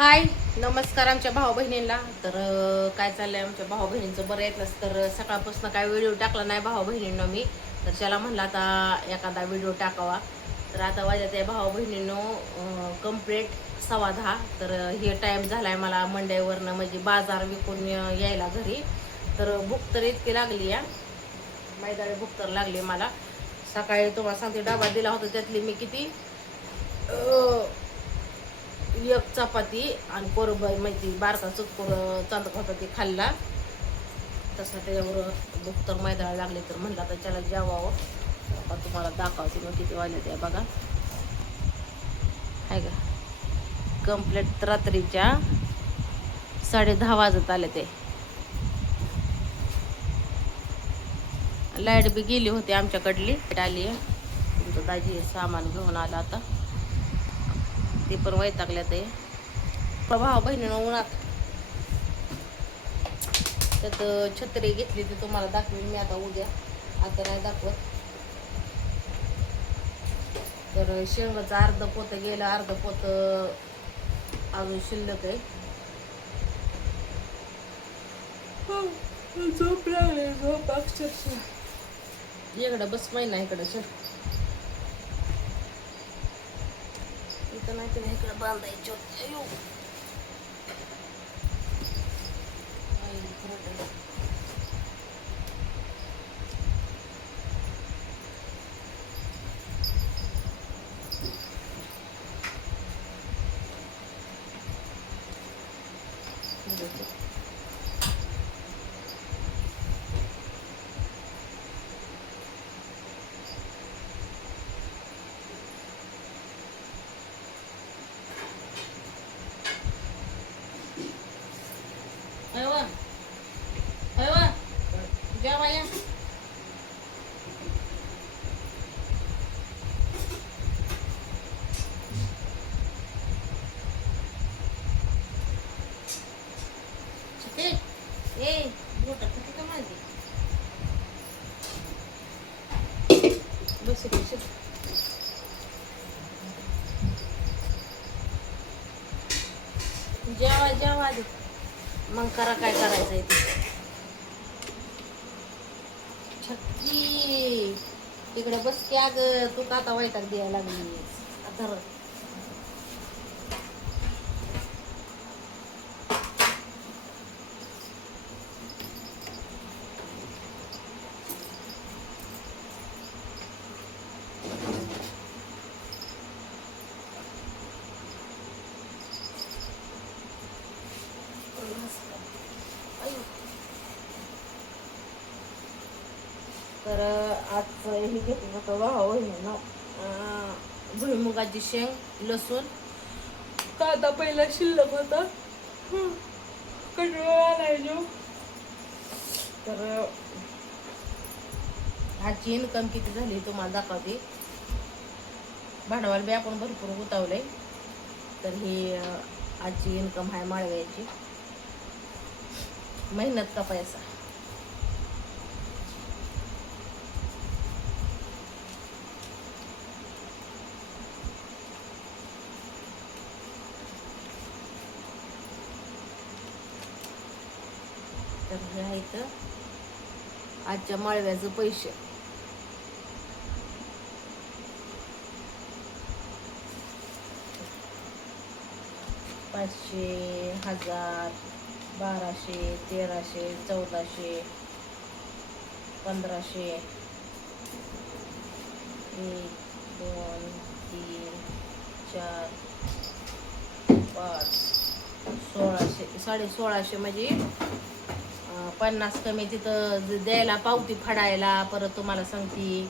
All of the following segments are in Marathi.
हाय नमस्कार आमच्या भाऊ बहिणींना. तर काय चाललंय आमच्या भाऊ बहिणींचं बरं येतलंच. तर सकाळपासून काय व्हिडिओ टाकला नाही भाऊ बहिणींना मी. तर त्याला म्हणलं आता एखादा व्हिडिओ टाकावा. तर आता वाजत आहे भाऊ बहिणींनो कंप्लीट 10:15. तर हे टाईम झालाय मला मंडईवरनं म्हणजे बाजार विकून यायला घरी. तर भूक तर इतकी लागली या मैदानी भूक तर लागली मला. सकाळी तुम्हाला सांगते डबा दिला होता त्यातली मी किती एक चपाती आणि कोरभर माहिती बारका चुटकोर चांदक होता ते खाल्ला. तसा त्याच्यावर भूक तर मैदाला लागले. तर म्हणलं आता त्याला जेवावं. आता तुम्हाला दाखवते मग किती वाजले ते बघा. आहे का कंप्लीट रात्रीच्या 10:30 वाजत आले ते. लाईट बी गेली होती आमच्याकडली. आली आहे तुमचं दाजी सामान घेऊन आला आता. ते पण वैतागल्या ते भाऊ बहिणीनं उन्हात. त्यात छत्री घेतली ती तुम्हाला दाखवेन मी आता उद्या. आता नाही दाखवत. तर शेंगाचं अर्ध पोत गेलं, अर्ध पोत अजून शिल्लक आहे. झोप लागले, झोप अक्षरशः. इकडं बस महिना इकडं सर इथं नाही तर इकडं बांधायची होती. अयो जेवा या. ए मोठा किती का माहिती बस जेवा जेवा आधी मग करा काय करायचंय ते. छक्की तिकडे बस की अग तू का आता वैताग द्यायला लागली आता. तर आज हे घेतलं होतं भाऊ ना भुईमुगाची शेंग, लसूण, कांदा पहिला शिल्लक होता. कंटाळा. तर आजची इन्कम किती झाली तुम्हाला दाखवते. भांडवल बी आपण भरपूर गुतावलंय. तर ही आजची इन्कम आहे माळव्याची. मेहनत का पैसा. तर हे आहे तर आजच्या माळव्याचं पैसे. पाचशे, 1000, 1200, 1300, 1400, 1500, 1, 2, 3, 4, 5, 1600, 1650 म्हणजे 50 कमी तिथं द्यायला पावती फाडायला. परत तुम्हाला सांगते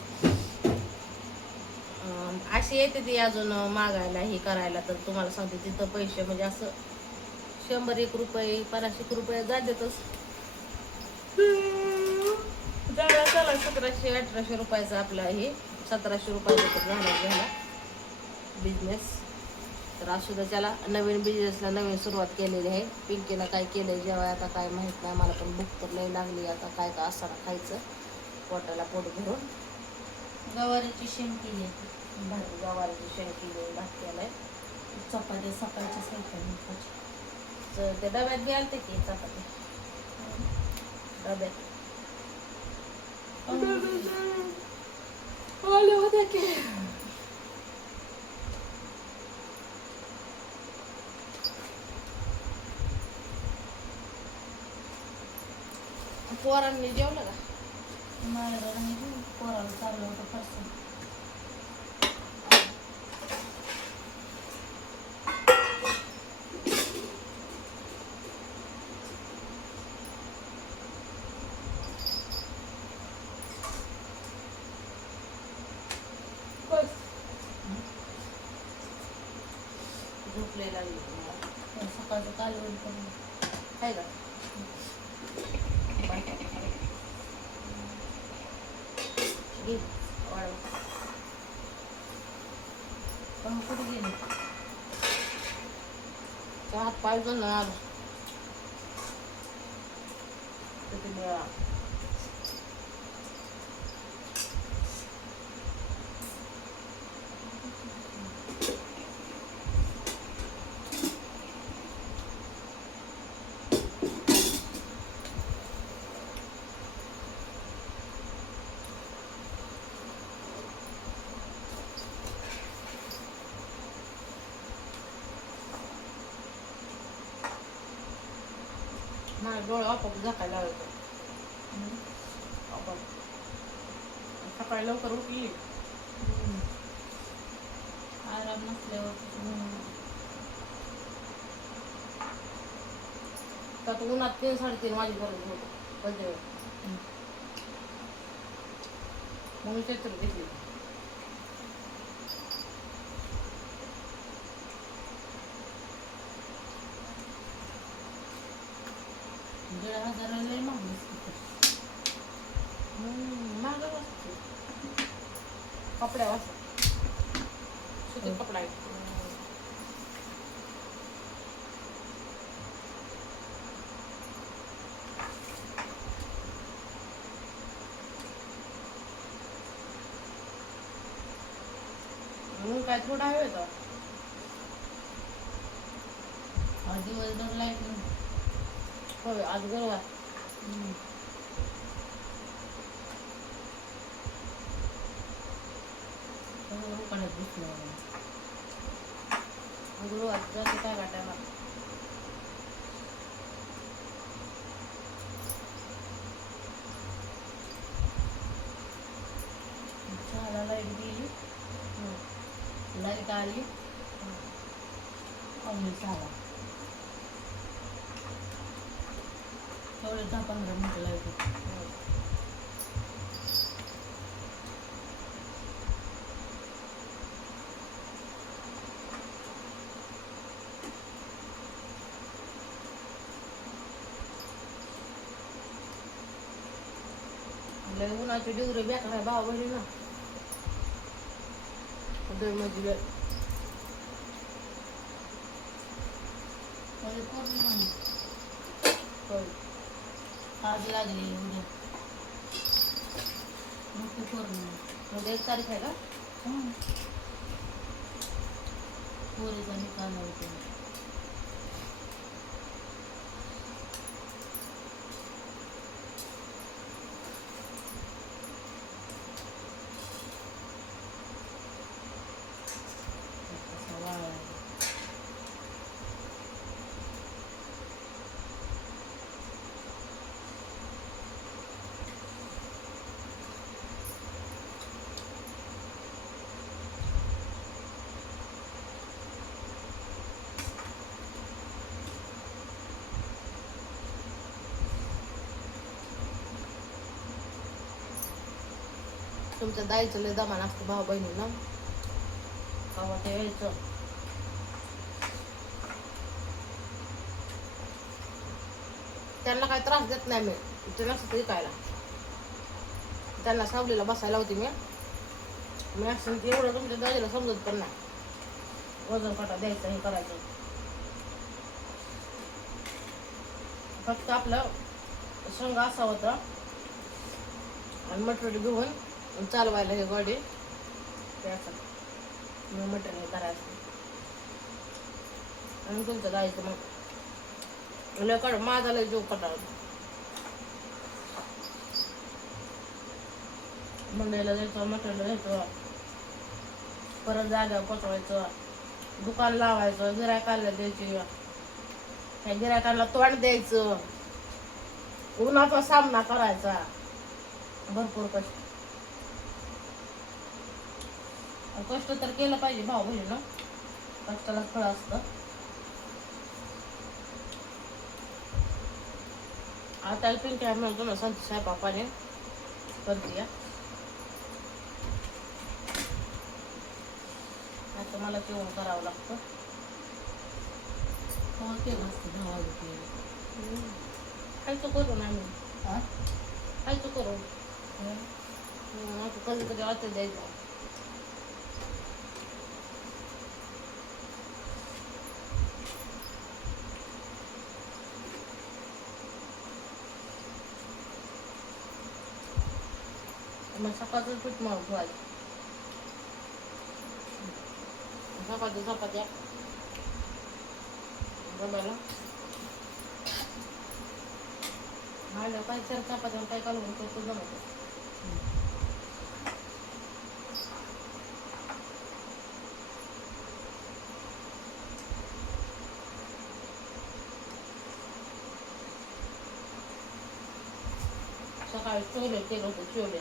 असे येते ती अजून मागायला हे करायला. तर तुम्हाला सांगते तिथं पैसे म्हणजे असं 100-1 रुपये 50 रुपये जातेतच. झाला चला 1700-1800 रुपयाचं आपलं हे 1700 रुपयाचं तर झाला बिझनेस. तर असू द्या त्याला. नवीन बिझनेसला नवीन सुरुवात केलेली आहे. पिंकीनं काय केलंय जेव्हा आता काय माहीत नाही मला. पण भूक तर लई लागली आता. काय का असताना खायचं पोटाला पोट भरून. गवारीची शेंग केली. गवारीची शेंग केली भात केलाय. चपात्या सकाळच्या स्वयंपाक. तर त्या डब्यात बी आलते की चपाती डब्यात आले होते की पोरांनी जेवलं का? मायरा नाही पोराला चाललं होतं पार्सल. बस झोपले लागली सकाळचं कालवण करून आहे का? घे वाढव. कुठे गेले? हात पाय जण आलो किती वेळा माझ्या डोळे आपोआप झाकायला लावायचं आपण सकाळी लवकर उठली आराम नसल्यावर त्यात उन्हात 3-3:30 वाजेपर्यंत होतो कधी वेळ मग मी चैत्र घेतली. $1,500 लय मागलीस महाग असते कपड्या वाजता सुती कपडा आहे. मग काय थोडा वेळ होता दिवसभर लाईट नाही. होय आज गुरुवार उकाड्यात बसलं गुरुवार जास्त काय वाटायला चहाला लाईट गेली. लाईट आली ऑमलेट झाला. तेवढे 10-15 मिनिटं लाईट होती. लय उन्हाचे डिवरे बेकार आहे भाऊ बहिणी ना म्हणजे पौर्णिमा होय आज लागली उद्या मोठी पौर्णिमा. म्हणजे 1 तारीख आहे का? पोरीचा निकाल होतो. तुमच्या दाईचं लय दमान असतं भाऊ बहिणींना कवा ते यायचं त्यांना काही त्रास देत नाही मी ते नसतं विकायला त्यांना सावलीला बसायला होती मी असं ते एवढं तुमच्या दाजीला समजत पण नाही वजन काटा द्यायचं हे करायचं फक्त आपलं संघ असा होता आणि मटेरियल घेऊन चालवायला हे गाडी त्याचं मटेरियल करायचं आणि तुमचं जायचं मग लय काढ माझा लय जीव कटाळ मंडईला जायचं मटणला जायचं परत जाग्यावर पोचवायचं दुकान लावायचं गिरायकाला द्यायची त्या गिरायकाला तोंड द्यायचं उन्हाचा सामना करायचा भरपूर कष्ट कष्ट तर केलं पाहिजे भाऊ बहिणीनं कष्टाला फळ असतं आता पिंकी आहे म्हणतो ना संत साहेबापाने करते आता मला जेवण करावं लागतं तेव्हा केलं असतं 10 वाजता केलं. खायचं करू आम्ही हा? खायचं करू हं? आता कधी कधी वाटतं द्यायचं मग सकाळचं पीठ मग ठेवायचं सकाळचं चपात्या डब्याला माझ्या काय 4 चपात्या काय कालवून करतो जमत सकाळी चोले केलं होतं चोले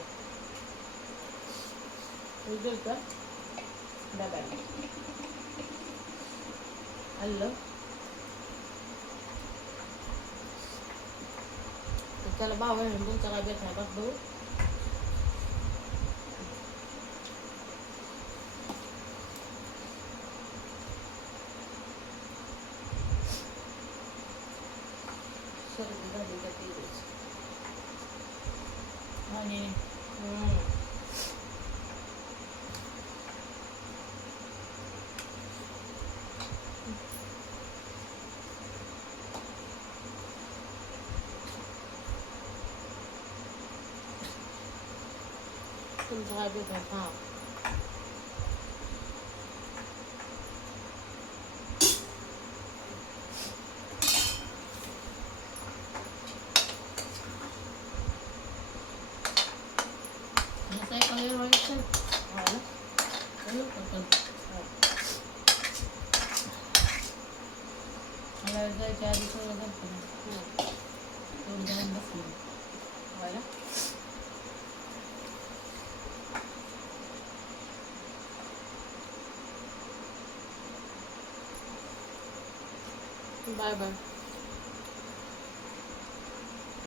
दिलं का डब्याला आलं त्याला भाव आहे तुमचा काय बेट आहे बघ भाऊ सर्दी झाली का ती आणि तुमचा काय बेट आहे हां सायकल व्हायचं हा ना पण मला जायच्या आधी सगळं झालं ना तेवढं जाऊन बसली हा ना बाय बाय